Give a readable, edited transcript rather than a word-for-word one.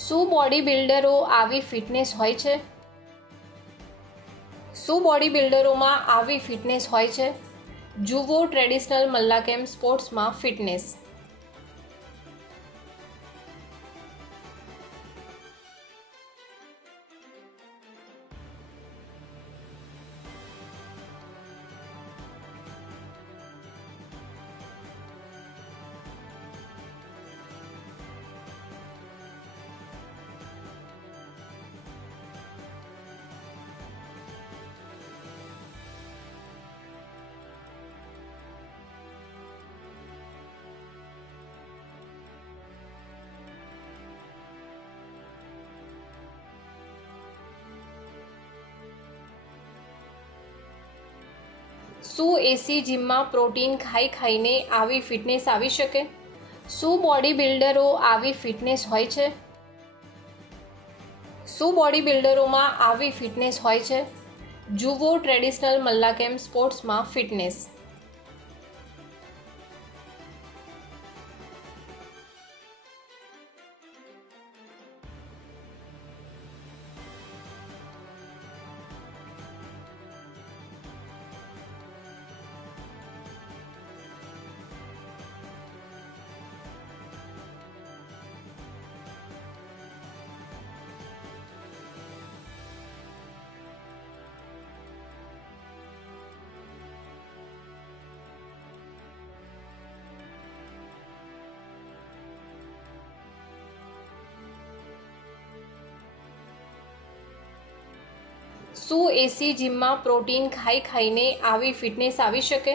શું બોડી બિલ્ડરો આવી ફિટનેસ હોય છે? શું બોડી બિલ્ડરોમાં આવી ફિટનેસ હોય છે? જુઓ ટ્રેડિશનલ મલ્લાકેમ સ્પોર્ટ્સમાં ફિટનેસ. શું એસી જીમમાં પ્રોટીન ખાઈને આવી ફિટનેસ આવી શકે? શું બોડી બિલ્ડરો આવી ફિટનેસ હોય છે? શું બોડી બિલ્ડરોમાં આવી ફિટનેસ હોય છે? જુઓ ટ્રેડિશનલ મલ્લાકેમ સ્પોર્ટ્સમાં ફિટનેસ. શું એસી જીમમાં પ્રોટીન ખાઈને આવી ફિટનેસ આવી શકે?